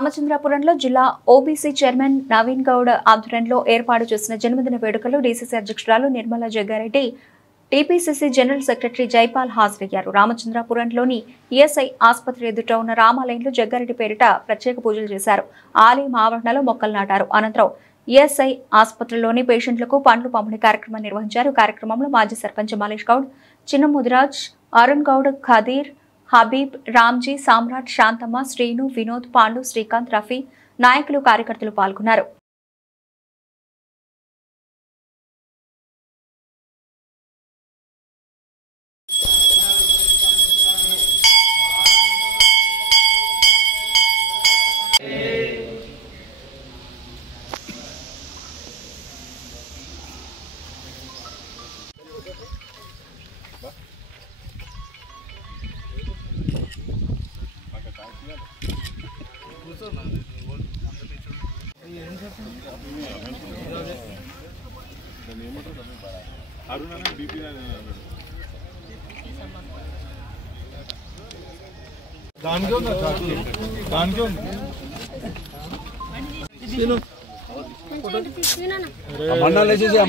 రామచంద్రాపురంలో జిల్లా OBC chairman Naveen Goud ఆధ్వర్యంలో ఏర్పాటు చేసిన జన్మదిన వేడుకలు డీసీసీ అధ్యక్షురాలు Nirmala Jaggareddy, TPCC general secretary Jaipal హాజరయ్యారు. రామచంద్రాపురంలోని ఈఎస్ఐ ఆసుపత్రి ఎదుట ఉన్న రామాలయంలో జగ్గారెడ్డి పేరిట ప్రత్యేక పూజలు చేశారు. ఆలయం ఆవరణలో మొక్కలు నాటారు. అనంతరం ఈఎస్ఐ ఆసుపత్రిలోని పేషెంట్లకు పండ్లు పంపిణీ కార్యక్రమం నిర్వహించారు. కార్యక్రమంలో మాజీ సర్పంచ్ మలేష్ గౌడ్, చిన్న ముదిరాజ్, అరుణ్ గౌడ్, ఖదీర్, హబీబ్, రామ్జీ, సామ్రాట్, శాంతమ్మ, శ్రీను, వినోద్, పాండు, శ్రీకాంత్, రఫీ, నాయకులు, కార్యకర్తలు పాల్గొన్నారు.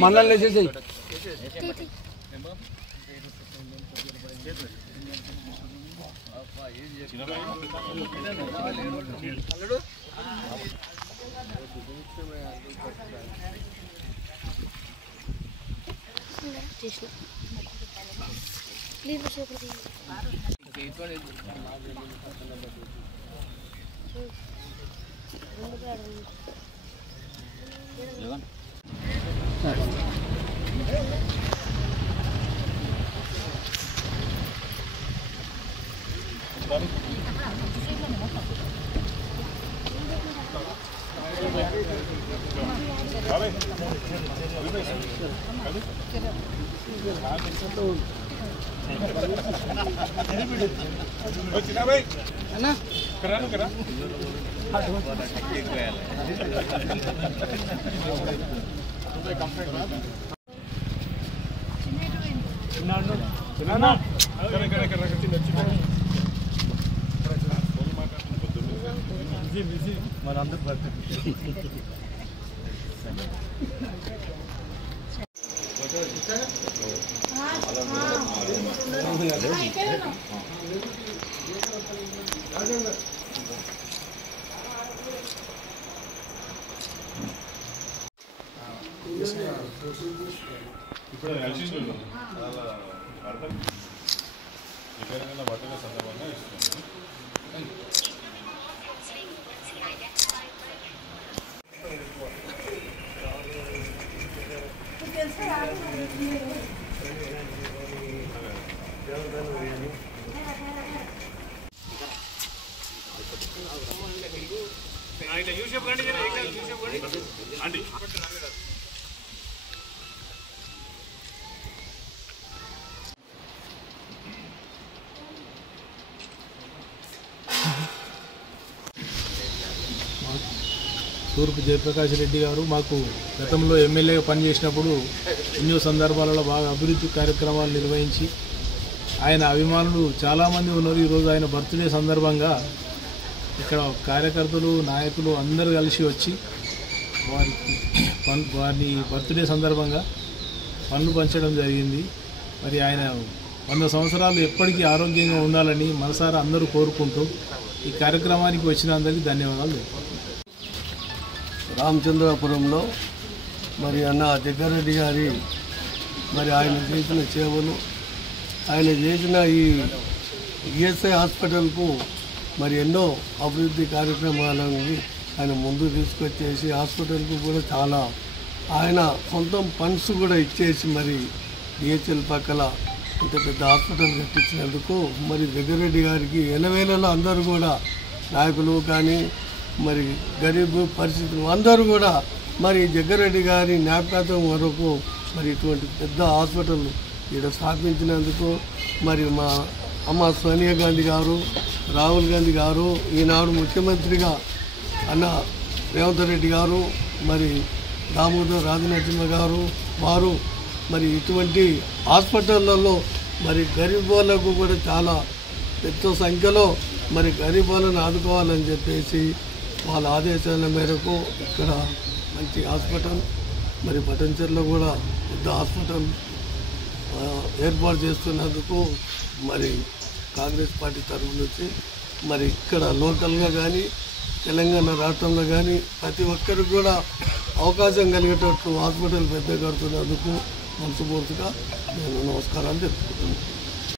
మండలం ఇప్పుడు కలిసిండు అర్థం వివరంగా బట్టల సందర్భంగా ఇస్తుంది. తూర్పు జయప్రకాష్ రెడ్డి గారు మాకు గతంలో ఎమ్మెల్యేగా పనిచేసినప్పుడు ఎన్నో సందర్భాలలో బాగా అభివృద్ధి కార్యక్రమాలు నిర్వహించి ఆయన అభిమానులు చాలామంది ఉన్నారు. ఈరోజు ఆయన బర్త్డే సందర్భంగా ఇక్కడ కార్యకర్తలు, నాయకులు అందరూ కలిసి వచ్చి వారి బర్త్డే సందర్భంగా పనులు పంచడం జరిగింది. మరి ఆయన 100 సంవత్సరాలు ఎప్పటికీ ఆరోగ్యంగా ఉండాలని మనసారా అందరూ కోరుకుంటూ ఈ కార్యక్రమానికి వచ్చిన అందరికీ ధన్యవాదాలు. రామచంద్రాపురంలో మరి అన్న జగ్గారెడ్డి గారి మరి ఆయన చేసిన సేవలు, ఆయన చేసిన ఈ ఈఎస్ఐ హాస్పిటల్కు మరి ఎన్నో అభివృద్ధి కార్యక్రమాలని ఆయన ముందు తీసుకొచ్చేసి హాస్పిటల్కు కూడా చాలా ఆయన సొంతం ఫండ్స్ కూడా ఇచ్చేసి మరి డిహెచ్ఎల్ పక్కల ఇంత పెద్ద హాస్పిటల్ కట్టించినందుకు మరి జగ్గారెడ్డి గారికి ఎనవేళలో అందరూ కూడా నాయకులు కానీ మరి గరీబ్ పరిస్థితులు అందరూ కూడా మరి జగ్గారెడ్డి గారి జ్ఞాపకార్థం వరకు మరి ఇటువంటి పెద్ద హాస్పిటల్ ఇక్కడ స్థాపించినందుకు మరి మా అమ్మ సోనియా గాంధీ గారు, రాహుల్ గాంధీ గారు, ఈనాడు ముఖ్యమంత్రిగా అన్న రేవంత్ రెడ్డి గారు, మరి దామోదర్ రాజనరసింహ గారు వారు మరి ఇటువంటి హాస్పిటళ్లలో మరి గరీబ్ వాళ్ళకు కూడా చాలా పెద్ద సంఖ్యలో మరి గరీబ్ వాళ్ళని ఆదుకోవాలని చెప్పేసి వాళ్ళ ఆదేశాల మేరకు ఇక్కడ మంచి హాస్పిటల్ మరి పటంచెర్లో కూడా పెద్ద హాస్పిటల్ ఏర్పాటు చేస్తున్నందుకు మరి కాంగ్రెస్ పార్టీ తరఫు నుంచి మరి ఇక్కడ లోకల్గా కానీ తెలంగాణ రాష్ట్రంలో కానీ ప్రతి ఒక్కరికి కూడా అవకాశం కలిగేటట్టు హాస్పిటల్ పెద్ద కడుతున్నందుకు మనస్ఫూర్తిగా నేను నమస్కారాలు చెప్పుకుంటున్నాను.